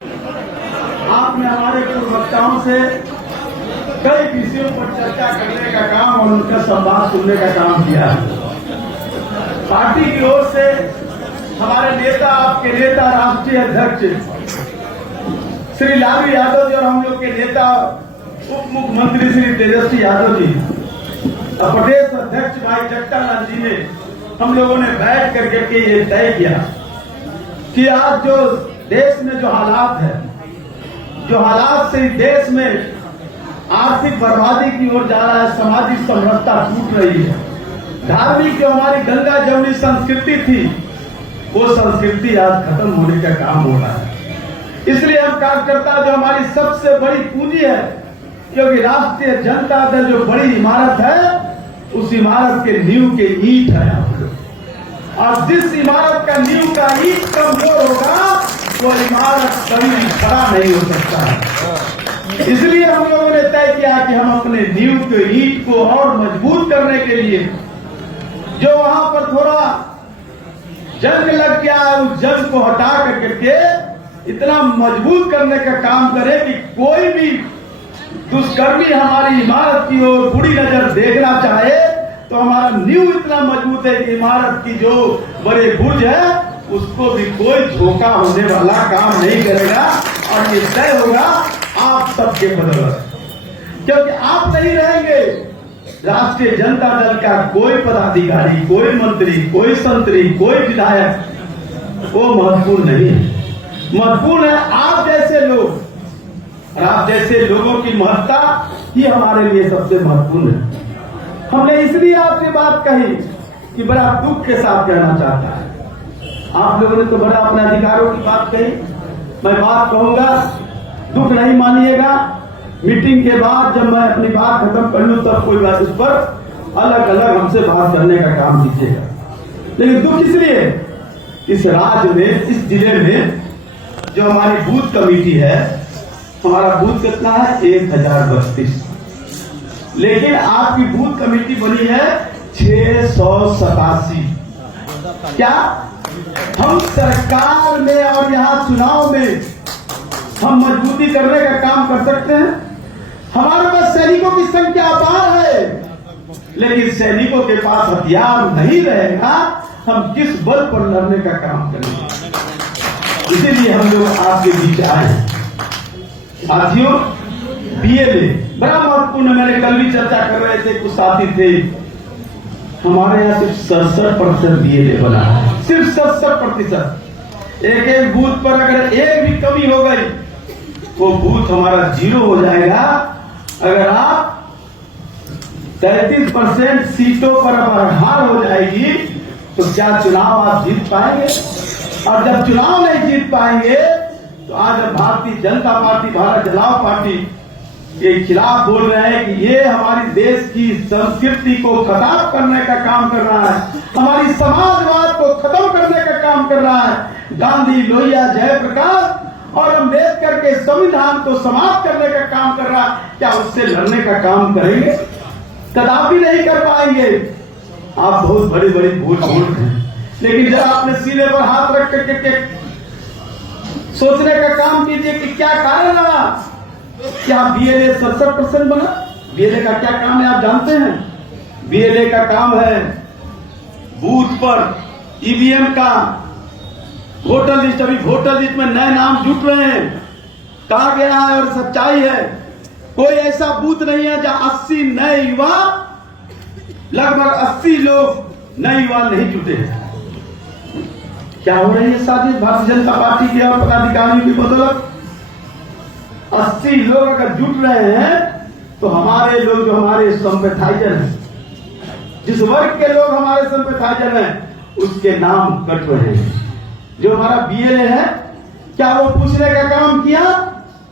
आपने हमारे पूर्व वक्ताओं से कई विषयों पर चर्चा करने का काम और उनका संवाद सुनने का काम किया। पार्टी की ओर से हमारे नेता, आपके नेता, राष्ट्रीय अध्यक्ष श्री लालू यादव जी और हम लोग के नेता उप मुख्यमंत्री श्री तेजस्वी यादव जी और प्रदेश अध्यक्ष भाई जगदानंद जी ने हम लोगों ने बैठ करके ये तय किया कि आज जो देश में जो हालात है, जो हालात से देश में आर्थिक बर्बादी की ओर जा रहा है, सामाजिक समरसता टूट रही है, धार्मिक जो हमारी गंगा जमुनी संस्कृति थी वो संस्कृति आज खत्म होने का काम हो रहा है। इसलिए हम कार्यकर्ता जो हमारी सबसे बड़ी पूंजी है, क्योंकि राष्ट्रीय जनता दल जो बड़ी इमारत है उस इमारत के नींव के ईंट है आप लोग, और जिस इमारत का नींव का ईंट कमजोर होगा वो इमारत कभी भी खड़ा नहीं हो सकता है। इसलिए हम लोगों ने तय किया कि हम अपने नींव के ईंट को और मजबूत करने के लिए जो वहां पर थोड़ा जंग लग गया है उस जंग को हटा करके इतना मजबूत करने का काम करें कि कोई भी दुष्कर्मी हमारी इमारत की ओर बुरी नजर देखना चाहे तो हमारा नींव इतना मजबूत है कि इमारत की जो बड़े बुर्ज है उसको भी कोई धोखा होने वाला काम नहीं करेगा। और ये तय होगा आप सबके बदौलत, क्योंकि आप नहीं रहेंगे राष्ट्रीय जनता दल का कोई पदाधिकारी, कोई मंत्री, कोई संतरी, कोई विधायक वो महत्वपूर्ण नहीं है। महत्वपूर्ण है आप जैसे लोग, और आप जैसे लोगों की महत्ता ही हमारे लिए सबसे महत्वपूर्ण है। हमने इसलिए आपसे बात कही कि बड़ा दुख के साथ कहना चाहता है, आप लोगों ने तो बड़ा अपने अधिकारों की बात कही, मैं बात कहूंगा, दुख नहीं मानिएगा। मीटिंग के बाद जब मैं अपनी बात खत्म कर लूं तब कोई बात उस पर अलग अलग हमसे बात करने का काम कीजिएगा। लेकिन दुख इसलिए इस राज्य में, इस जिले में जो हमारी बूथ कमेटी है, हमारा बूथ कितना है 1032, लेकिन आपकी बूथ कमेटी बनी है 687। क्या हम सरकार में और यहाँ चुनाव में हम मजबूती करने का काम कर सकते हैं? हमारे पास सैनिकों की संख्या अपार है, लेकिन सैनिकों के पास हथियार नहीं रहेगा, हम किस बल पर लड़ने का काम करेंगे? इसीलिए हम लोग आपके बीच आए। साथियों, बीएलए बड़ा महत्वपूर्ण, मैंने कल भी चर्चा कर रहे थे, कुछ साथी थे, हमारे यहाँ सिर्फ 67% बीएलए बना है, सिर्फ 67%। एक बूथ पर अगर एक भी कमी हो गई वो बूथ हमारा 0 हो जाएगा। अगर आप 33% सीटों पर अगर हार हो जाएगी तो क्या चुनाव आप जीत पाएंगे? और जब चुनाव नहीं जीत पाएंगे तो आज भारतीय जनता पार्टी, भारत जलाओ पार्टी के खिलाफ बोल रहे हैं कि ये हमारी देश की संस्कृति को खत्म करने का काम कर रहा है, हमारी समाजवाद को खत्म करने का काम कर रहा है। गांधी, लोहिया, जयप्रकाश और अम्बेडकर के संविधान को समाप्त करने का काम कर रहा है। क्या उससे लड़ने का काम करेंगे? कदापि नहीं कर पाएंगे। आप बहुत बड़ी बड़ी भूल हैं, लेकिन जब आपने सीने पर हाथ रख करके सोचने का काम कीजिए कि क्या कारण रहा, क्या बीएलए 67% बना? बीएलए का क्या काम है आप जानते हैं? बीएलए का काम है बूथ पर ईवीएम का वोटर लिस्ट, अभी वोटर लिस्ट में नए नाम जुट रहे हैं, कहा गया है और सच्चाई है, कोई ऐसा बूथ नहीं है जहां 80 नए युवा, लगभग 80 लोग नए युवा नहीं जुटे हैं। क्या हो रही है साथी भारतीय जनता पार्टी के और पदाधिकारियों की बदौलत? 80 लोग अगर जुट रहे हैं तो हमारे लोग, जो हमारे संपैथाइजर हैं, जिस वर्ग के लोग हमारे संपैथाइजर हैं, उसके नाम कट रहे हैं। जो हमारा बीएलए है, क्या वो पूछने का काम किया?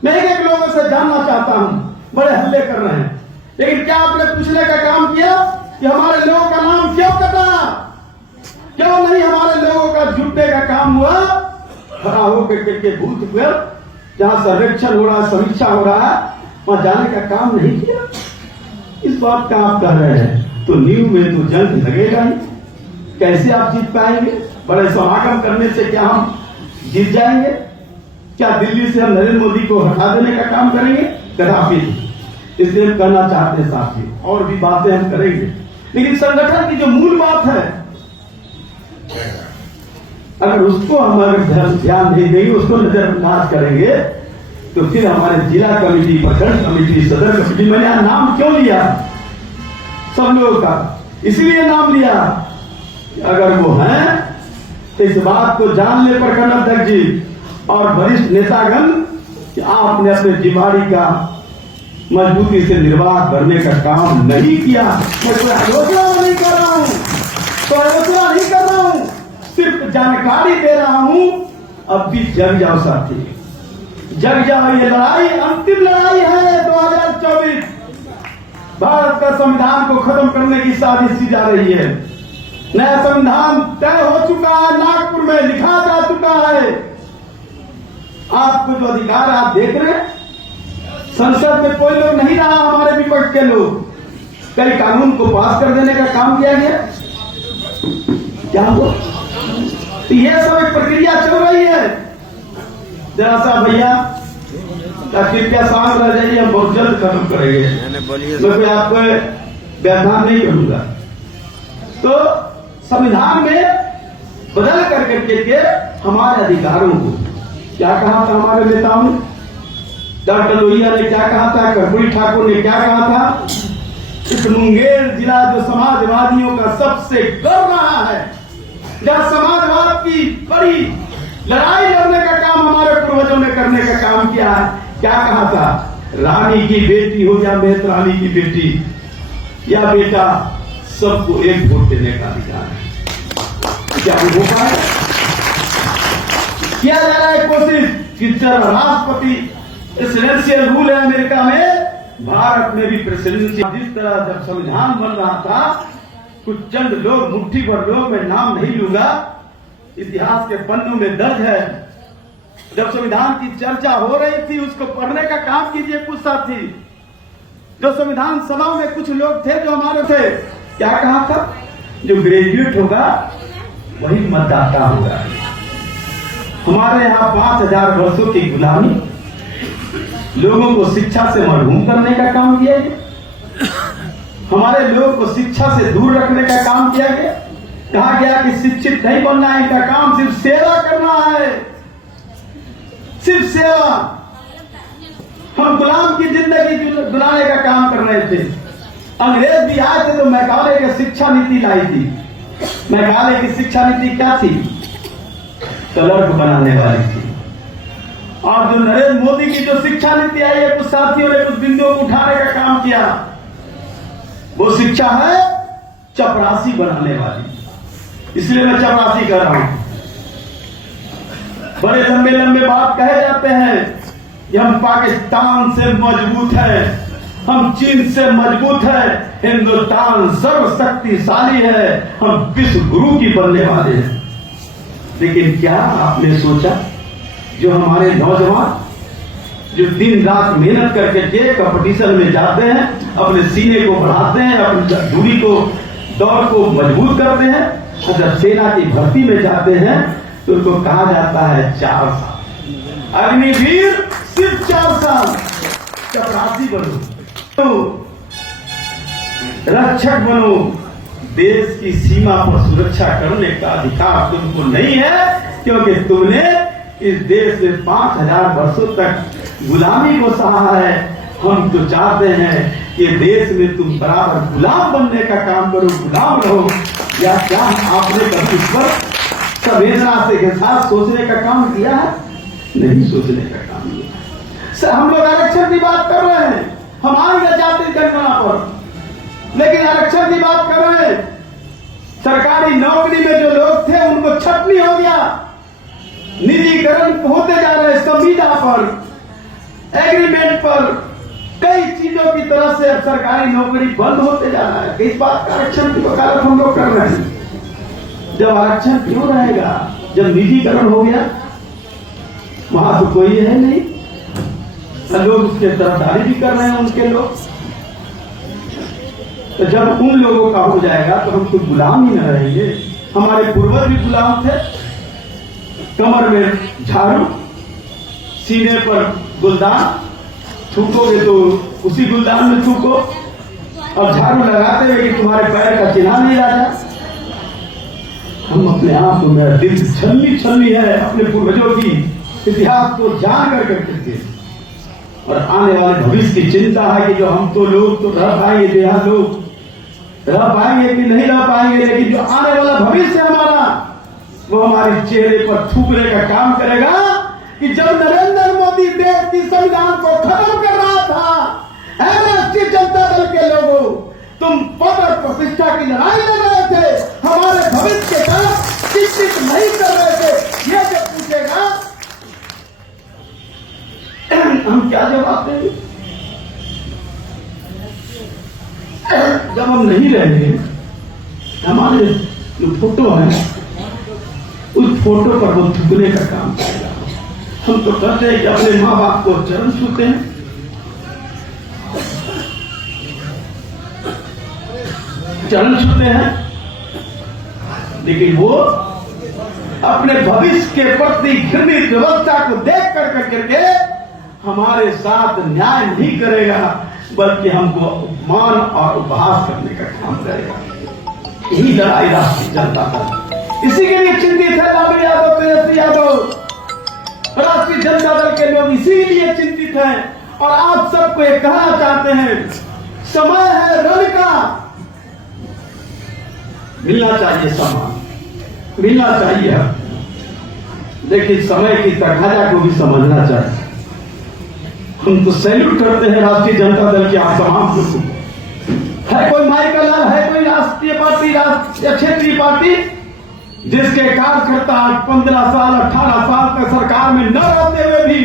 मैं एक लोगों से जानना चाहता हूं, बड़े हल्ले कर रहे हैं, लेकिन क्या आपने पूछने का काम किया कि हमारे लोगों का नाम क्यों कटा? क्यों नहीं हमारे लोगों का जुटने का काम हुआ? खड़ा होकर के बूथ पर जहां सर्वेक्षण हो रहा है, समीक्षा हो रहा है, वहां जाने का काम नहीं किया। इस बात का आप कह रहे हैं तो नींव में तो जंग लगेगा ही, कैसे आप जीत पाएंगे? बड़े समागम करने से क्या हम जीत जाएंगे? क्या दिल्ली से हम नरेंद्र मोदी को हटा देने का काम करेंगे? कदापि। इसलिए हम कहना चाहते हैं साथी, और भी बातें हम करेंगे, लेकिन संगठन की जो मूल बात है, अगर उसको हम ध्यान नहीं देंगे, उसको नजरअंदाज करेंगे, तो फिर हमारे जिला कमेटी, प्रखंड कमेटी, सदर कमेटी, मैंने यहां नाम क्यों लिया सब लोगों का? इसलिए नाम लिया, अगर वो हैं तो इस बात को जान ले प्रखंड अध्यक्ष जी और वरिष्ठ नेतागण कि आपने अपने जिम्मेदारी का मजबूती से निर्वाह करने का काम नहीं किया। मैं कोई आलोचना नहीं कर रहा हूं, तो आलोचना नहीं कर रहा हूं, सिर्फ जानकारी दे रहा हूं। अब भी जग जाओ साथी, जग जाओ। ये लड़ाई अंतिम लड़ाई है। 2024 भारत का संविधान को खत्म करने की साजिश की जा रही है। नया संविधान तय हो चुका है, नागपुर में लिखा जा चुका है। आपको जो अधिकार आप देख रहे हैं, संसद में कोई लोग नहीं रहा, हमारे विपक्ष के लोग, कई कानून को पास कर देने का काम किया गया। क्या हुआ? तो यह सब एक प्रक्रिया चल रही है। जरा सा भैया कृपया शांत रह जाइए, हम बहुत जल्द खत्म करेंगे, मैं आपको व्याख्यान नहीं करूंगा। तो संविधान में बदल करके हमारे अधिकारों को क्या कहा था हमारे नेताओं ने? डॉक्टर लोहिया ने क्या कहा था? कर्पूरी ठाकुर ने क्या कहा था? इस मुंगेर जिला जो समाजवादियों का सबसे गर्व रहा है, जहां समाजवाद की बड़ी लड़ाई लड़ने का काम हमारे पूर्वजों ने करने का काम किया है, क्या कहा था? रानी की बेटी हो या मेहत रानी की बेटी या बेटा, सबको एक वोट देने का अधिकार है। क्या वो हो पाए? किया जा रहा है कोशिश कि राष्ट्रपति प्रेसिडेंशियल रूल है अमेरिका में, भारत में भी प्रेसिडेंशियल। जिस तरह जब संविधान बन रहा था, कुछ चंद लोग, मुट्ठी भर लोग, मैं नाम नहीं लूंगा, इतिहास के पन्नों में दर्ज है, जब संविधान की चर्चा हो रही थी, उसको पढ़ने का काम कीजिए कुछ साथी। जो संविधान सभा में कुछ लोग थे जो हमारे थे, क्या कहा था? जो ग्रेजुएट होगा वही मतदाता होगा। हमारे यहाँ 5000 वर्षों की गुलामी, लोगों को शिक्षा से महरूम करने का काम किया गया, हमारे लोगों को शिक्षा से दूर रखने का काम किया गया। कहा गया कि शिक्षित नहीं बनना है, इनका काम सिर्फ सेवा करना है, सिर्फ सेवा। हम गुलाम की जिंदगी गुलाने का काम कर रहे थे। अंग्रेज भी आए थे तो मैकाले की शिक्षा नीति लाई थी। मैकाले की शिक्षा नीति क्या थी? क्लर्क बनाने वाली थी। और जो नरेंद्र मोदी की जो शिक्षा नीति आई है, कुछ साथियों ने कुछ बिंदुओं को उठाने का काम किया, वो शिक्षा है चपरासी बनाने वाली। इसलिए मैं चपरासी कर रहा हूं। बड़े लंबे लंबे बात कहे जाते हैं कि हम पाकिस्तान से मजबूत है, हम चीन से मजबूत है, हिंदुस्तान सर्वशक्तिशाली है, हम विश्व गुरु की बनने वाले हैं। लेकिन क्या आपने सोचा, जो हमारे नौजवान जो दिन रात मेहनत करके कंपटीशन में जाते हैं, अपने सीने को बढ़ाते हैं, अपनी दूरी को, दौड़ को मजबूत करते हैं, और जब सेना की भर्ती में जाते हैं तो उनको कहा जाता है 4 साल अग्निवीर, सिर्फ 4 साल। चपरासी बनो, रक्षक बनो, देश की सीमा पर सुरक्षा करने का अधिकार तुमको नहीं है, क्योंकि तुमने इस देश में 5000 वर्षों तक गुलामी को सहा है। हम तो चाहते हैं कि देश में तुम बराबर गुलाम बनने का काम करो, गुलाम रहो। या क्या आपने कभी पर संवेदना के साथ सोचने का काम किया है? नहीं सोचने का काम किया। हम लोग आरक्षण की बात कर रहे हैं, हम आएंगे जाति जनगणना पर, लेकिन आरक्षण की बात कर रहे हैं। सरकारी नौकरी में जो लोग थे उनको छटनी हो गया, निजीकरण होते जा रहे, संविदा पर, एग्रीमेंट पर, कई चीजों की तरफ से अब सरकारी नौकरी बंद होते जा रहा है। इस बात का आरक्षण की वकालत हम लोग कर रहे हैं। जब आरक्षण क्यों रहेगा, जब निजीकरण हो गया, वहां तो कोई है नहीं, लोग उसके तरफदारी भी कर रहे हैं उनके लोग। तो जब उन लोगों का हो जाएगा तो हम तो गुलाम ही न रहेंगे। हमारे पूर्वज भी गुलाम थे, कमर में झाड़ू, सीने पर गुलदान थूकोगे तो उसी गुलदान में थूको, और झाड़ू लगाते हुए कि तुम्हारे पैर का चिन्ह नहीं राजा। हम अपने आप को, मेरा दिल छलनी छलनी है अपने पूर्वजों की इतिहास को जान कर करके, और आने वाले भविष्य की चिंता है कि जो हम तो लोग तो रह पाएंगे, देहा लोग रह पाएंगे कि नहीं रह पाएंगे, लेकिन जो आने वाला भविष्य हमारा वो हमारे चेहरे पर थूकने का काम करेगा कि जब नरेंद्र मोदी देश की संविधान को खत्म कर रहा था, राष्ट्रीय जनता दल के लोगों तुम पद और प्रतिष्ठा की लड़ाई लड़ रहे थे, हमारे भविष्य के साथ चिंतित नहीं कर रहे थे, ये जब पूछेगा हम क्या जवाब देंगे? जब हम नहीं रहेंगे, हमारे जो फोटो है उस फोटो पर वो थूकने का काम करेगा। हम तो कहते हैं कि अपने माँ बाप को चरण छूते हैं, चरण छूते हैं, लेकिन वो अपने भविष्य के प्रति घृणित व्यवस्था को देख कर करके हमारे साथ न्याय नहीं करेगा, बल्कि हमको अपमान और उपहास करने का काम करेगा। यही लड़ाई राष्ट्रीय जनता दल इसी के लिए चिंतित है। लालू यादव, तेजस्वी यादव, राष्ट्रीय जनता दल के लोग इसीलिए चिंतित हैं और आप सबको ये कहना चाहते हैं, समय है रण का, मिलना चाहिए सम्मान, मिलना चाहिए। लेकिन समय की तकाजा को भी समझना चाहिए। उनको सैल्यूट करते हैं राष्ट्रीय जनता दल के आप तमाम लोगों को। है कोई माइकल लाल, है कोई राष्ट्रीय पार्टी, राष्ट्रीय क्षेत्रीय पार्टी जिसके कार्यकर्ता 15 साल 18 साल तक सरकार में न रहते हुए भी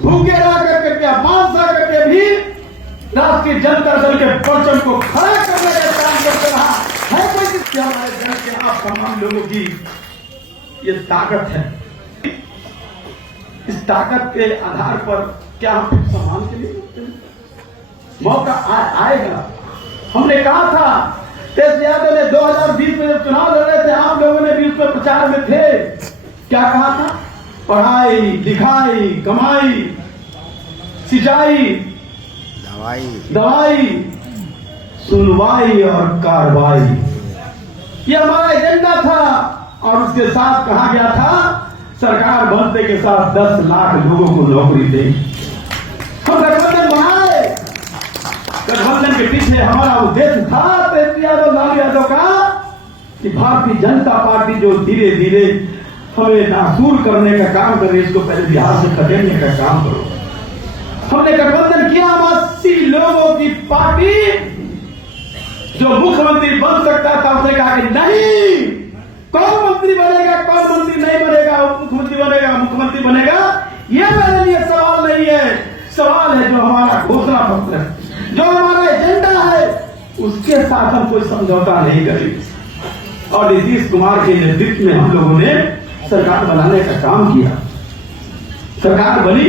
भूखे रह करके अपमान सह करके भी राष्ट्रीय जनता दल के परचम को खड़ा करने का काम करते रहा है? कोई जिससे हमारे देश के आप तमाम लोगों की ये ताकत है, इस ताकत के आधार पर क्या हम सम्मान के लिए होते हैं? मौका आएगा। हमने कहा था, तेजस्वी यादव ने 2020 में जब चुनाव लड़ रहे थे, आप लोगों ने भी उसमें प्रचार में थे, क्या कहा था? पढ़ाई लिखाई कमाई सिंचाई दवाई सुनवाई और कार्रवाई, ये हमारा एजेंडा था। और उसके साथ कहा गया था सरकार बनने के साथ 10 लाख लोगों को नौकरी देगी। हम गठबंधन बनाए, गठबंधन के पीछे हमारा उद्देश्य था तेजस्वी यादव, लालू यादव का, कि भारतीय जनता पार्टी जो धीरे धीरे हमें नासूर करने का काम कर रही है, इसको पहले बिहार से खदेड़ने का काम करो। हमने गठबंधन किया, हम 80 लोगों की पार्टी, जो मुख्यमंत्री बन सकता था उसने कहा कि नहीं, कौन मंत्री बनेगा कौन मंत्री नहीं बनेगा, मुख्यमंत्री बनेगा मुख्यमंत्री बनेगा, यह मेरे लिए सवाल नहीं है। सवाल है जो हमारा घोषणा पत्र है, जो हमारा एजेंडा है, उसके साथ हम कोई समझौता नहीं करेंगे। और नीतीश कुमार के नेतृत्व में हम लोगों ने सरकार बनाने का काम किया। सरकार बनी,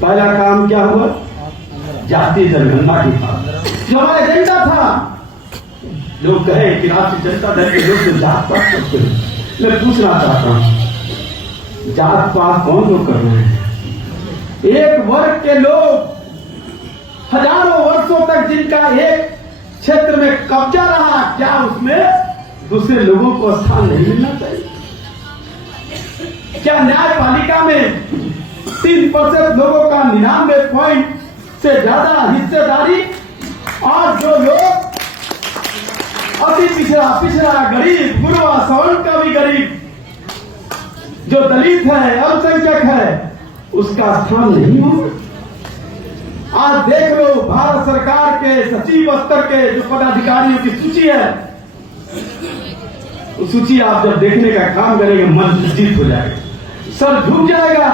पहला काम क्या हुआ? जातीय जनगणना की था, जो हमारा एजेंडा था। लोग कहे कि राष्ट्रीय जनता दल के लोग तो जात पात करते हैं। मैं पूछना चाहता हूं, जात पात कौन लोग कर रहे हैं? एक वर्ग के लोग हजारों वर्षों तक जिनका एक क्षेत्र में कब्जा रहा, क्या उसमें दूसरे लोगों को स्थान नहीं मिलना चाहिए? क्या न्यायपालिका में 3% लोगों का 99 से ज्यादा हिस्सेदारी, और जो लोग अति पिछड़ा गरीब, गुरबा, सवर्ण का भी गरीब, जो दलित है, अल्पसंख्यक है, उसका स्थान नहीं होगा? आज देख लो, भारत सरकार के सचिव स्तर के जो पदाधिकारियों की सूची है, उस सूची आप जब देखने का काम करेंगे, मन लज्जित हो जाएगा, सर झुक जाएगा।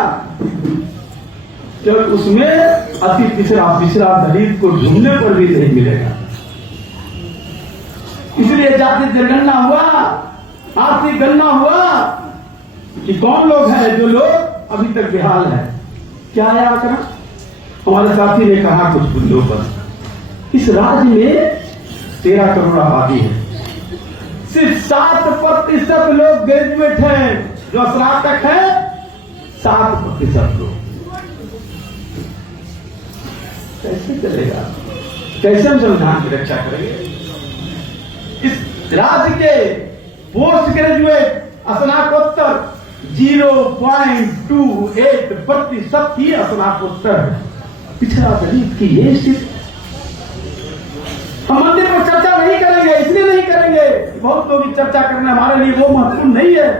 क्योंकि उसमें अति पिछड़ा दलित को ढूंढने पर भी नहीं मिलेगा। इसलिए जाति जनगणना हुआ, आर्थिक गणना हुआ कि कौन लोग हैं जो लोग अभी तक बेहाल है। क्या है आंकड़ा? हमारे साथी ने कहा कुछ बिंदुओं पर, इस राज्य में 13 करोड़ आबादी है, सिर्फ 7% लोग ग्रेजुएट हैं, जो स्नातक है 7% लोग। कैसे चलेगा? कैसे हम संविधान की रक्षा करेंगे? इस राज्य के पोस्ट ग्रेजुएट स्नातकोत्तर 0.28% ही स्नातकोत्तर पिछड़ा दलित की ये स्थिति। हम मंदिर पर चर्चा नहीं करेंगे, इसलिए नहीं करेंगे, बहुत लोग चर्चा करना हमारे लिए वो महत्वपूर्ण नहीं है,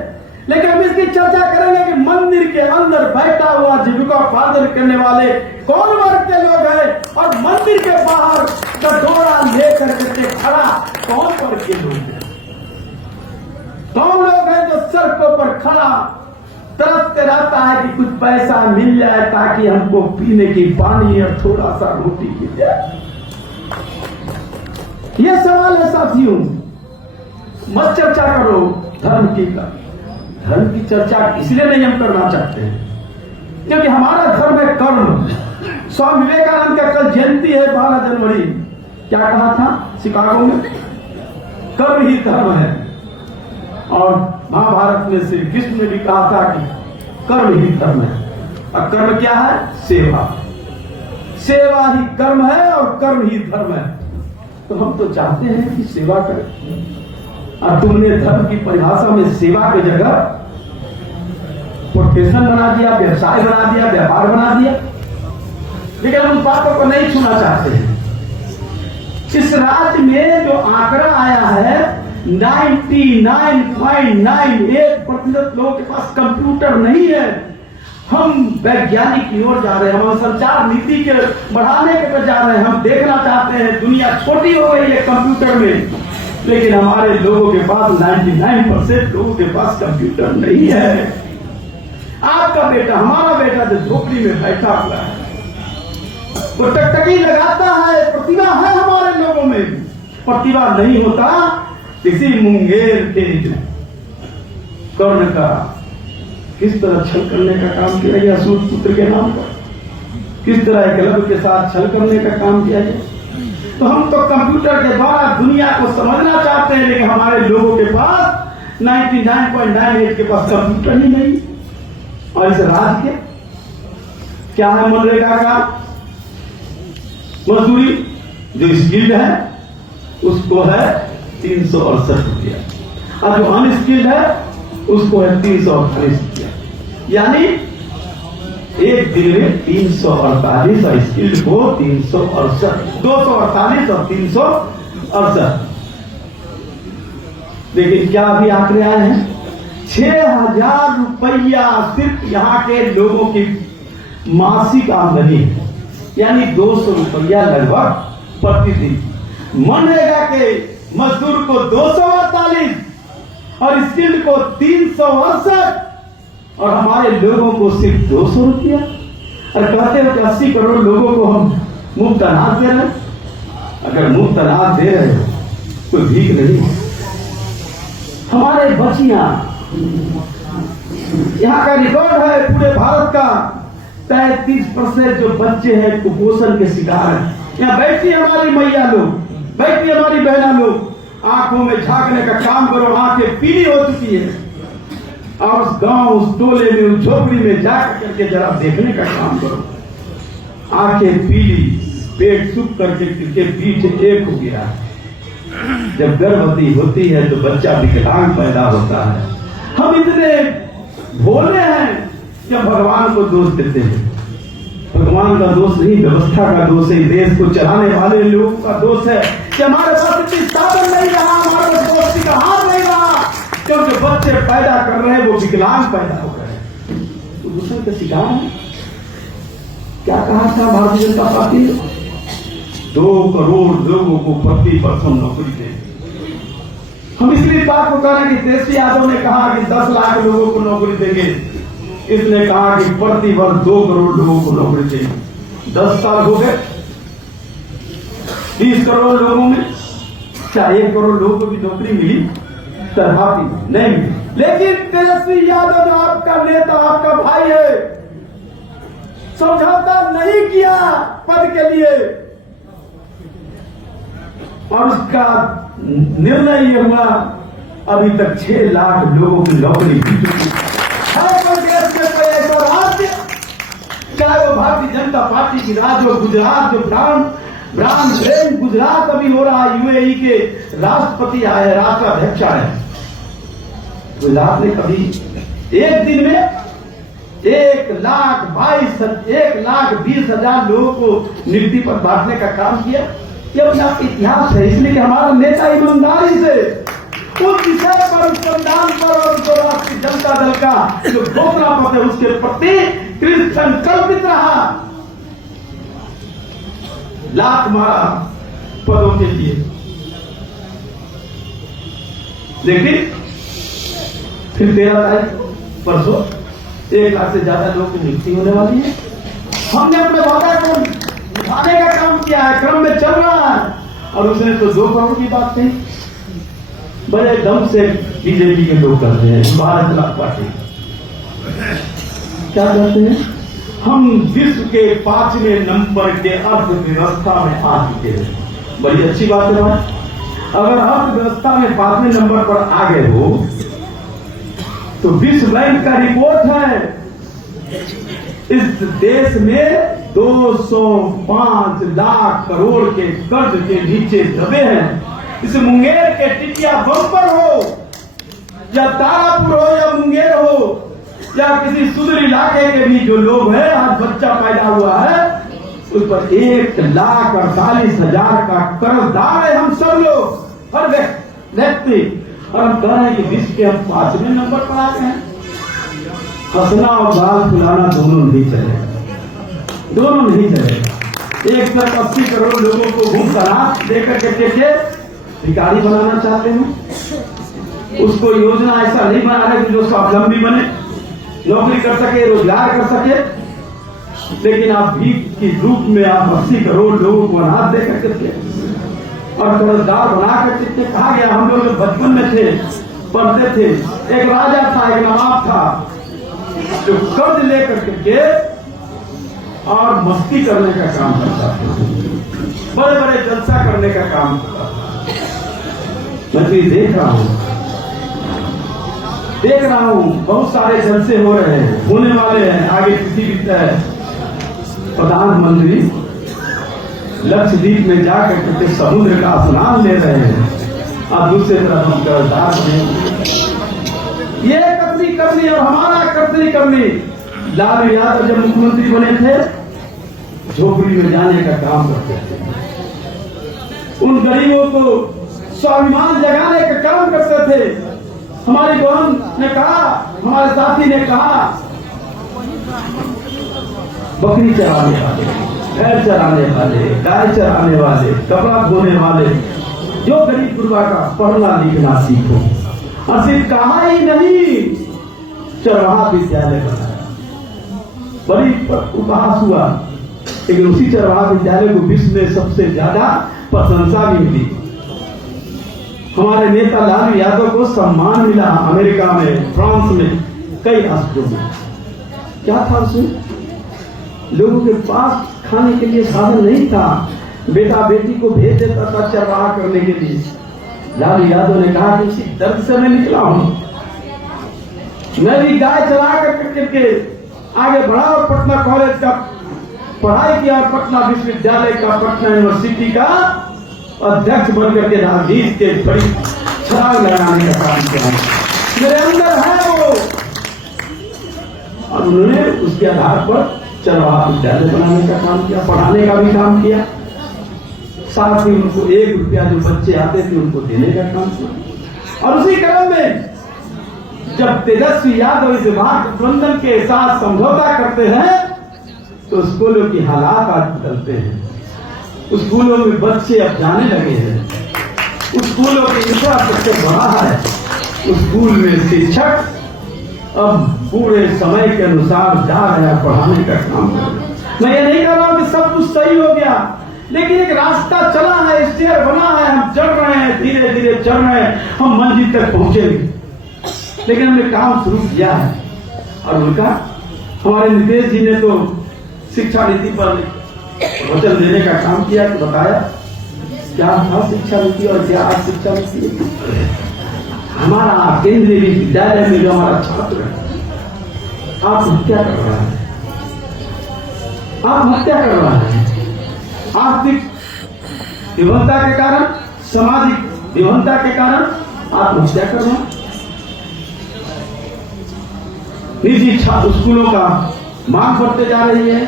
लेकिन हम इसकी चर्चा करेंगे कि मंदिर के अंदर बैठा हुआ जीविकोपार्जन करने वाले कौन वर्ग के लोग हैं और मंदिर के बाहर कटोरा लेकर के खड़ा कौन वर्ग के लोग हैं? कौन लोग हैं जो सड़कों पर खड़ा तरसते रहता है कि कुछ पैसा मिल जाए ताकि हमको पीने की पानी और थोड़ा सा रोटी मिल जाए? ये सवाल है साथियों। मत चर्चा करो धर्म की चर्चा इसलिए नहीं हम करना चाहते हैं क्योंकि हमारा धर्म है कर्म। स्वामी विवेकानंद का कल जयंती है 12 जनवरी। क्या कहा था शिकागो में? कर्म ही धर्म है। और महाभारत में श्री कृष्ण ने भी कहा था कि कर्म ही धर्म है। और कर्म क्या है? सेवा। सेवा ही कर्म है और कर्म ही धर्म है। तो हम तो चाहते हैं कि सेवा करें, और तुमने धर्म की परिभाषा में सेवा की जगह प्रोफेशन बना दिया, व्यवसाय बना दिया, व्यापार बना दिया। लेकिन हम उन बातों को नहीं छूना चाहते हैं। इस राज्य में जो आंकड़ा आया है 99.98% लोगों के पास कंप्यूटर नहीं है। हम वैज्ञानिक की ओर जा रहे हैं, हम संचार नीति के बढ़ाने के पर जा रहे हैं। हम देखना चाहते हैं दुनिया छोटी हो गई है कंप्यूटर में, लेकिन हमारे लोगों के पास 99% लोगों के पास कंप्यूटर नहीं है। आपका बेटा, हमारा बेटा जो झोपड़ी में बैठा हुआ है वो टकटकी लगाता है, प्रतिभा है हमारे लोगों में। प्रतिभा नहीं होता किसी मुंगेर के कर्ण का किस तरह छल करने का काम किया गया, सूत पुत्र के नाम पर किस तरह एकलव्य के साथ छल करने का काम किया गया। तो हम तो कंप्यूटर के द्वारा दुनिया को समझना चाहते हैं, लेकिन हमारे लोगों के पास 99.98 के पास कंप्यूटर ही नहीं। और इस राज्य के क्या है? मनरेगा का मजदूरी जो स्किल्ड है उसको है 368 रुपया, और जो अनस्किल्ड है उसको है 348 रुपया। यानी एक दिन में 348 और स्किल्ड को 368, 248 और 368। लेकिन क्या अभी आंकड़े आए हैं? 6,000 रुपया सिर्फ यहाँ के लोगों की मासिक आमदनी है, यानी 200 रुपया लगभग प्रतिदिन। मनरेगा के मजदूर को 248 और स्किल्ड को 368, और हमारे लोगों को सिर्फ 200 रुपया। और कहते हो कि 80 करोड़ लोगों को हम मुफ्त अनाज दे रहे हैं। अगर मुफ्त अनाज दे रहे हो तो भीख नहीं। हमारे बच्चियां, यहाँ का रिकॉर्ड है पूरे भारत का, 33% जो बच्चे हैं कुपोषण के शिकार हैं। यहाँ बैठती हमारी मैया लोग, बैठती हमारी बहना लोग, आंखों में झांकने का काम करो, आंखें पीली हो चुकी है। और उस गांव, उस टोले में, उस झोपड़ी में जाकर करके जरा देखने का काम करो। आंखें पीली, पेट सूख करके पीठ एक हो गया। जब गर्भवती होती है तो बच्चा विकलांग पैदा होता है। हम इतने भोले हैं कि भगवान को दोष देते हैं। भगवान का दोष नहीं, व्यवस्था का दोष है, देश को चलाने वाले लोगों का दोष है कि हमारे पास इतनी साधन नहीं रहा, हमारे पास पौष्टिक आहार नहीं रहा, क्योंकि बच्चे पैदा कर रहे हैं वो विकलांग पैदा हो रहे हैं। तो दूसरे का शिकार है। क्या कहा था भारतीय जनता पार्टी ने? 2 करोड़ लोगों को प्रति वर्ष नौकरी दें। हम इसलिए बात को कह रहे हैं कि तेजस्वी यादव ने कहा कि 10 लाख लोगों को नौकरी देंगे, इसने कहा कि प्रति वर्ष 2 करोड़ लोगों को नौकरी देंगे। 10 साल हो गए, 30 करोड़ लोगों में क्या 1 करोड़ लोगों को भी नौकरी मिली? तरहाती नहीं मिली। लेकिन तेजस्वी यादव जो आपका नेता, आपका भाई है, समझौता नहीं किया पद के लिए, और उसका निर्णय ये हुआ अभी तक 6 लाख लोगों की नौकरी दी। है कोई देश में कोई ऐसा राज्य चाहे वो भारतीय जनता पार्टी की राज हो, गुजरात जो ब्रांड गुजरात अभी हो रहा है, यूएई के राष्ट्रपति आए, राष्ट्राध्यक्ष आए, गुजरात ने कभी एक दिन में 1,20,000 लोगों को नियुक्ति पर बांटने का काम किया। ये अपना इतिहास है, इसलिए कि हमारा नेता ईमानदारी से उस विषय पर, उस संविधान पर और उस राष्ट्रीय जनता दल का जो घोषणा पत्र है उसके प्रति संकल्पित रहा। लात मारा पदों के लिए, लेकिन फिर 13 तारीख परसों 1 लाख से ज्यादा लोगों की नियुक्ति होने वाली है। हमने अपने वादा को निभाने का काम किया है, क्रम में चल रहा है। और उसने तो 2 करोड़ की बात कही, बड़े दम से बीजेपी के लोग करते हैं, भारत जनता पार्टी क्या करते हैं, हम विश्व के 5वें नंबर के अर्थव्यवस्था में आ चुके हैं। बड़ी अच्छी बात है भाई, अगर अर्थव्यवस्था में 5वें नंबर पर आ गए हो तो विश्व बैंक का रिपोर्ट है इस देश में 205 लाख करोड़ के कर्ज के नीचे दबे हैं। इस मुंगेर के टिटिया बम्पर हो या तारापुर हो या मुंगेर हो या किसी सुदूर इलाके के भी जो लोग हैं, आज बच्चा पैदा हुआ है उस पर 1,48,000 का कर्जदार है हम सब लोग, हर व्यक्ति। और हम कह रहे हैं कि विश्व के हम 5वें नंबर पर आ गए हैं। हंसना और गाल फुलाना दोनों नहीं चलेगा, दोनों नहीं चलेगा। एक तरफ 80 करोड़ लोगों को घूम कर देकर के भिखारी बनाना चाहते हैं, उसको योजना ऐसा नहीं बना रहे कि जो स्वावलंबी बने, नौकरी कर सके, रोजगार कर सके। लेकिन आप भीख के रूप में आप 80 करोड़ लोगों को अनाज दे करके और कर्जदार बना करके कहा गया। हम लोग बचपन में थे, पढ़ते थे, एक राजा था, एक नवाब था जो कर्ज लेकर के और मस्ती करने का काम करता था, बड़े बड़े जलसा करने का काम करता था। मैं तो ये देख रहा हूं बहुत सारे जलसे हो रहे हैं, होने वाले हैं। आगे किसी भी प्रधानमंत्री लक्षद्वीप में जाकर के समुद्र का स्नान ले रहे हैं और दूसरी तरफ हम कर्जदार बने। ये करनी और हमारा करनी। लालू यादव जब मुख्यमंत्री बने थे, झोपड़ी में जाने का काम करते थे, उन गरीबों को स्वाभिमान जगाने का काम करते थे। हमारी बहन ने कहा, हमारे साथी ने कहा, बकरी चराने वाले, भैंस चराने वाले, गाय चराने वाले, कपड़ा धोने वाले, जो गरीब गुरबा का पढ़ना लिखना सीखो। और सिर्फ कहा ही नहीं, चरवाहा विद्यालय बनाया, बड़ी उपहास हुआ। लेकिन उसी चरवाहा विद्यालय को विश्व में सबसे ज्यादा प्रशंसा भी मिली। हमारे नेता लालू यादव को सम्मान मिला अमेरिका में, फ्रांस में, कई राष्ट्रों में। क्या था उसमें? लोगों के पास खाने के लिए साधन नहीं था, बेटा बेटी को भेज देता था चरवाहा करने के लिए। लालू यादव ने कहा कि इसी दर्द से मैं निकला हूं, मैं भी गाय चला करके आगे बढ़ा और पटना कॉलेज का पढ़ाई किया और पटना विश्वविद्यालय का, पटना यूनिवर्सिटी का अध्यक्ष बनकर के राजनीति के बड़ी छलांग लगाने का काम किया। मेरे अंदर है वो। और उन्होंने उसके आधार पर चरवाहा विद्यालय बनाने का काम किया, पढ़ाने का भी काम किया, साथ ही उनको 1 रुपया जो बच्चे आते थे उनको देने का काम किया। और उसी क्रम में जब तेजस्वी यादव इस विभाग प्रबंधन के साथ समझौता करते हैं तो स्कूलों की हालात आज बदलते हैं। स्कूलों में बच्चे अब जाने लगे हैं, स्कूलों की इंफ्रास्ट्रक्चर बढ़ा है, स्कूल में शिक्षक अब पूरे समय के अनुसार जा रहे हैं पढ़ाने का काम कर रहे हैं। मैं ये नहीं कह रहा हूं कि सब कुछ सही हो गया, लेकिन एक रास्ता चला है, स्टेयर बना है, हम चल रहे हैं, धीरे धीरे चल रहे हैं, हम मंजिल तक पहुंचेंगे। लेकिन हमने काम शुरू किया है। और उनका हमारे नीतीश जी ने तो शिक्षा नीति पर वचन देने का काम किया, तो बताया क्या था शिक्षा नीति और क्या आज शिक्षा नीति। हमारा केंद्रीय विद्यालय में जो हमारा छात्र है, आप क्या कर रहा है, आत्महत्या कर रहा है। आर्थिक विभनता के कारण, सामाजिक विभनता के कारण आत्महत्या कर रहा है। निजी स्कूलों का मांग बढ़ते जा रही है।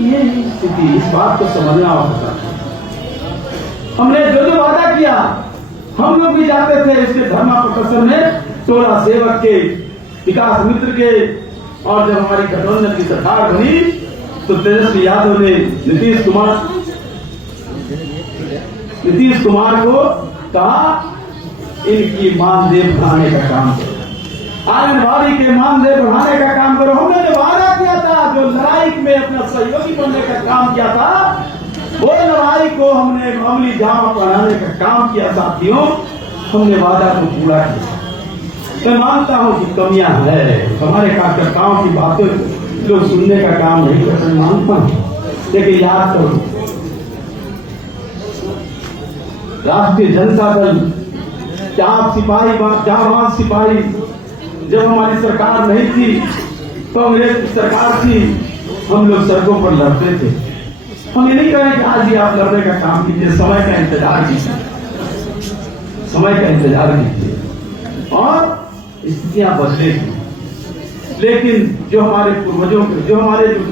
ये स्थिति, इस बात को समझना होगा। हमने जो जो वादा किया, हम लोग भी जाते थे इसके धरना प्रदर्शन में, टोला सेवक के, विकास मित्र के, और जब हमारी गठबंधन की सरकार बनी तो तेजस्वी यादव ने नीतीश कुमार को कहा इनकी मानदेय बढ़ाने का काम करो, आंगनबाड़ी के मानदेय बढ़ाने का काम करो। हमने जो वादा किया था, जो लड़ाई में अपना सहयोगी बनने का काम किया था, वो लड़ाई को हमने मामूली जामा पहनाने का काम किया। साथियों, हमने वादा को पूरा किया। मैं मानता हूं कि कमियां है, हमारे कार्यकर्ताओं की बातें लोग सुनने का काम नहीं करते, मानता हूं, लेकिन याद करो, राष्ट्रीय जनता दल, जाबाज सिपाही, जब हमारी सरकार नहीं थी, कांग्रेस की सरकार थी, हम लोग सड़कों पर लड़ते थे। हम ये नहीं कहें कि आज ही आप लड़ने का काम कीजिए, समय का इंतजार कीजिए, समय का इंतजार कीजिए और स्थितियां बदलेगी। लेकिन जो हमारे पूर्वजों के, जो हमारे जो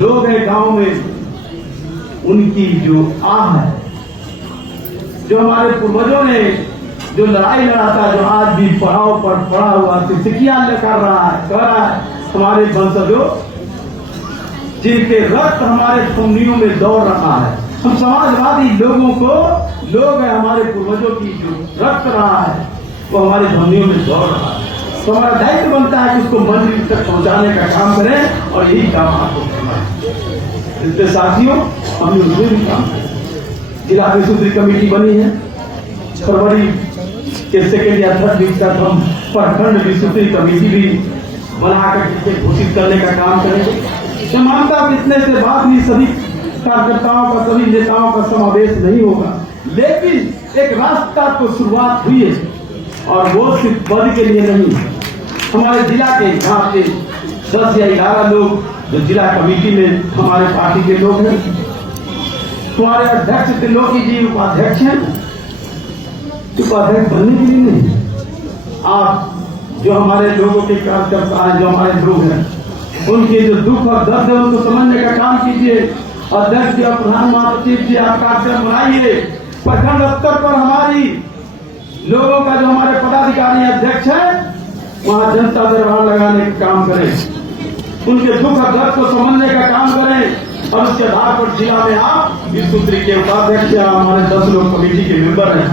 लोग हैं गांव में, उनकी जो आह है, जो हमारे पूर्वजों ने जो लड़ाई लड़ा था, जो आज भी पड़ाव पर पड़ा हुआ सिक्कियां कर रहा है हमारे वंशजों, जिनके रक्त हमारे धमनियों में दौड़ रहा है। हम समाजवादी लोगों को, लोग है हमारे पूर्वजों की जो रक्त रहा है, वो हमारे धमनियों में दौड़ रहा है। तो हमारा दायित्व बनता है कि उसको मंजिल तक पहुंचाने का काम करें, और यही काम आपको करना है। इसलिए साथियों, हम उसमें भी काम करें। जिला परिषद कमेटी बनी है, फरवरी के सेकेंड या थर्ड वीक तक हम प्रखंड विस्तृत कमेटी भी बनाकर घोषित करने का काम करेंगे। मैं मानता हूं इतने से बाद भी सभी कार्यकर्ताओं का, सभी नेताओं का समावेश नहीं होगा, लेकिन एक रास्ता तो शुरुआत हुई है, और वो सिर्फ पद के लिए नहीं। हमारे जिला के यहाँ पे 10 या 11 लोग जो जिला कमेटी में हमारे पार्टी के लोग हैं, हमारे अध्यक्ष त्रिलोकी जी उपाध्यक्ष हैं। उपाध्यक्ष बनने के लिए नहीं, आप जो हमारे लोगों के कार्यकर्ता हैं, जो हमारे लोग हैं, उनके जो दुख और दर्द है उनको समझने का काम कीजिए। अध्यक्ष जी और प्रधान महासचिव जी, आप कार्यक्रम बनाइए। प्रखंड स्तर पर हमारी लोगों का, जो हमारे पदाधिकारी अध्यक्ष हैं, वहां जनता दरबार लगाने का काम करें, उनके दुख और दर्द को समझने का काम करें, और उसके आधार पर जिला में आप विस्तृत के उपाध्यक्ष या हमारे 10 लोग कमेटी के मेंबर हैं,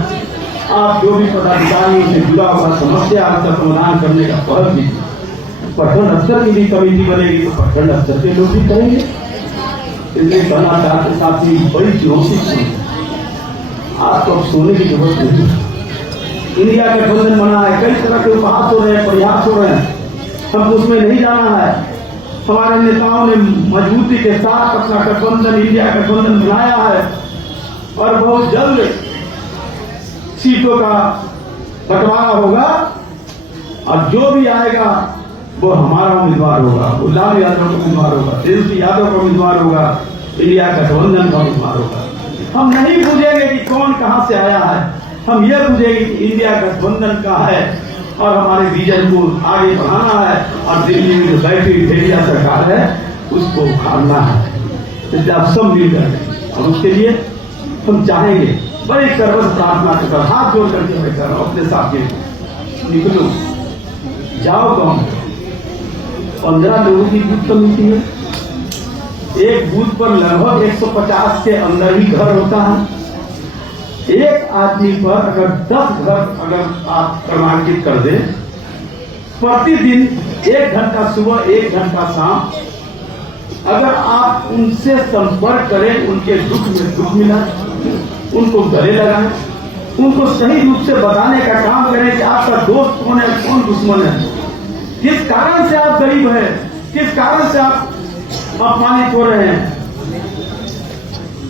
आप जो भी पदाधिकारियों से जुड़ा हुआ समस्या का समाधान करने का पहल कीजिए। प्रखंड स्तर की भी कमेटी बनेगी तो प्रखंड स्तर के लोग भी करेंगे। इसलिए कहना चाहते साथी, बड़ी चुनौती आपको अब सोने की जरूरत नहीं। इंडिया गठबंधन बना है, कई तरह के उपहास हो रहे हैं, प्रयास हो रहे हैं, हमको उसमें नहीं जाना है। हमारे नेताओं ने मजबूती के साथ अपना गठबंधन, इंडिया गठबंधन बनाया है, और बहुत जल्द सीटों का बंटवारा होगा, और जो भी आएगा वो हमारा उम्मीदवार होगा, वो लाल यादव का उम्मीदवार होगा, तेजस्वी यादव का उम्मीदवार होगा, इंडिया गठबंधन का उम्मीदवार होगा। हम नहीं पूछेंगे कि कौन कहां से आया है, हम ये पूछेंगे कि इंडिया गठबंधन का है, और हमारे विजन को आगे बढ़ाना है, और दिल्ली में जो बैठी भेड़िया सरकार है उसको उखाड़ना है। इसलिए आप सब मिलकर, और उसके लिए हम चाहेंगे, बड़ी करवत प्रार्थना के साथ हाथ जोड़ करके मैं कर रहा हूं अपने साथियों को, निकलो, जाओ गांव। 15 लोगों की बूथ कमेटी है, एक बूथ पर लगभग 150 के अंदर ही घर होता है। एक आदमी पर अगर 10 घर अगर आप क्रमांकित कर दें, प्रतिदिन 1 घंटा सुबह, 1 घंटा शाम, अगर आप उनसे संपर्क करें, उनके दुख में दुख मिला, उनको गले लगाएं, उनको सही रूप से बताने का काम करें कि आपका दोस्त कौन है, कौन दुश्मन है, किस कारण से आप गरीब हैं, किस कारण से आप अपमानित हो रहे हैं।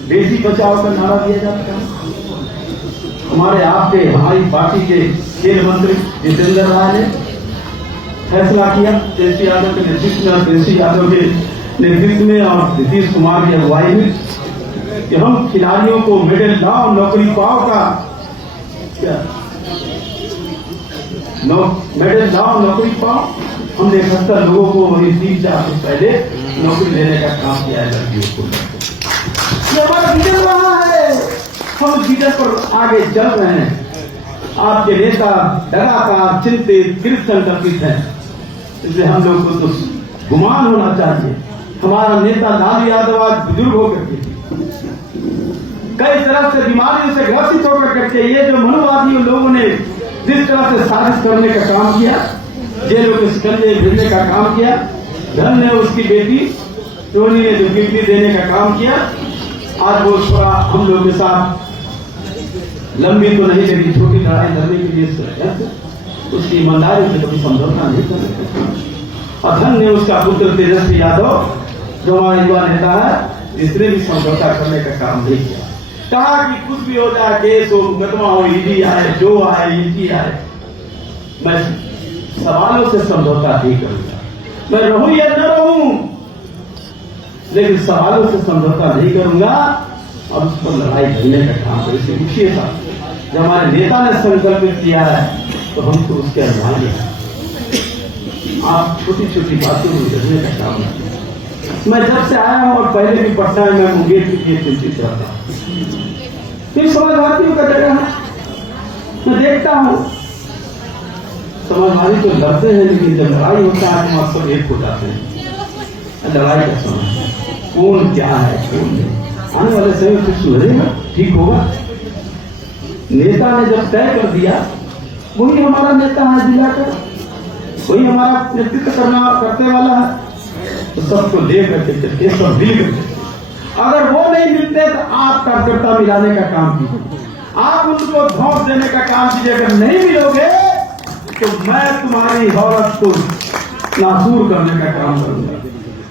बेटी बचाओ का नारा दिया जाता है। हमारे आपके, हमारी पार्टी के खेल मंत्री जितेंद्र राय ने फैसला किया, तेजस्वी यादव के नेतृत्व में, तेजस्वी यादव के नेतृत्व में और नीतीश कुमार की अगुवाई में कि हम खिलाड़ियों को मेडल लाओ, नौकरी पाओ का मेडल लाओ, नौकरी पाओ। हमने 71 लोगों को 3-4 दिन पहले नौकरी देने का काम किया है लड़कियों को। ये हमारा विजन रहा है, हम विजन पर आगे चल रहे हैं। आपके नेता लगातार चिंतित कृतसंकल्पित हैं, इसलिए हम लोग को तो गुमान होना चाहिए। हमारा नेता लालू यादव आज बुजुर्ग होकर के कई तरह से बीमारियों से ग्रसित होकर करके ये जो मनुवादी लोगों ने जिस तरह से साजिश करने का काम किया, जेलों के शिकंजे भेजने का काम किया, धन ने उसकी बेटी टोनी ने जो गिफ्ट देने का काम किया, आज वो थोड़ा हम लोग के साथ लंबी तो नहीं लेकिन छोटी लड़ाई लड़ने के लिए उसकी ईमानदारी से कभी समझौता नहीं कर सकते। और धन ने उसका पुत्र तेजस्वी यादव जो हमारा युवा नेता है, इसने भी समझौता करने का काम नहीं किया। कहा कि कुछ भी हो जाए, केस हो, मुकदमा हो, ईडी आए, जो आए, इनकी आए, मैं सवालों से समझौता नहीं करूंगा। मैं रहूं या न रहूं, लेकिन सवालों से समझौता नहीं करूंगा और उस पर लड़ाई लड़ने का काम करें। इससे पूछिए साहब, जब हमारे नेता ने संकल्पित किया है तो हम तो उसके अनुमान हैं। आप छोटी छोटी बातों में लड़ने का काम नहीं। मैं जब से आया हूं और पहले भी पटना में मैं मुंगेर के लिए चिंतित रहता हूं। फिर समाजवादियों का जगह है, मैं देखता हूं समाजवादी तो लड़ते हैं, लेकिन जब लड़ाई होता है तो आप सब एक हो जाते हैं। लड़ाई का समय कौन क्या है, कौन नहीं, आने वाले समय कुछ सुधरेगा, ठीक होगा। नेता ने जब तय कर दिया, वही हमारा नेता है जिला का, वही हमारा नेतृत्व करते वाला है, तो सबको लेकर के सब मिल करके। अगर वो नहीं मिलते तो आप कार्यकर्ता मिलाने का काम कीजिए, आप उनको धौंस देने का काम कीजिए। अगर नहीं मिलोगे तो मैं तुम्हारी औरत को नासूर करने का काम करूंगा।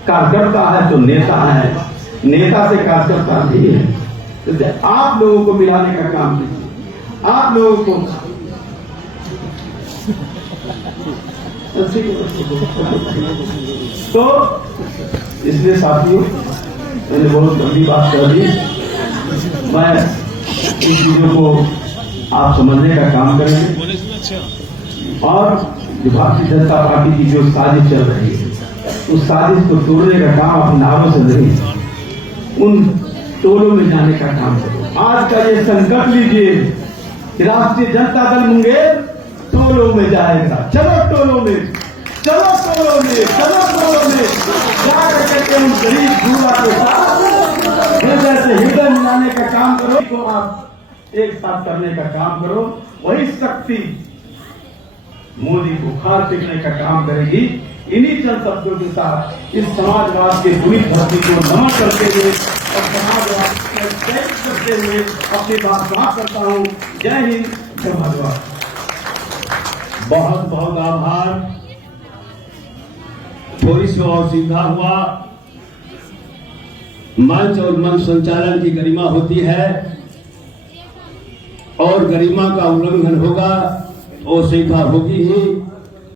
कार्यकर्ता है तो नेता है, नेता से कार्यकर्ता नहीं है। तो आप लोगों को मिलाने का काम कीजिए, आप लोगों को तो इसलिए साथियों, मैंने बहुत लंबी बात कर दी। मैं इन चीजों को आप समझने का काम करेंगे और जो भारतीय जनता पार्टी की जो साजिश चल रही है, उस साजिश को तोड़ने का काम अपने नारों से नहीं, उन टोलों में जाने का काम करो। आज का ये संकल्प लीजिए कि राष्ट्रीय जनता दल मुंगेर टोलों में जाएगा। चलो टोलों में, चलो टोलों में, चलो टोलों में जाकर करके उन गरीब युवा के साथ हृदय से हृदय मिलाने का काम करो, तो आप एक साथ करने का काम करो। वही शक्ति मोदी को खाल फेंकने का काम करेगी। इन्हीं चंद शब्दों के साथ इस समाजवाद के बुरी धरती को नमन करते हुए और समाजवाद करते हुए अपनी बात समाप्त करता हूँ। जय हिंद, जय समाजवाद। बहुत बहुत आभार। थोड़ी सी और सुविधा हुआ, मंच और मंच संचालन की गरिमा होती है और गरिमा का उल्लंघन होगा, वो सुविधा होगी ही।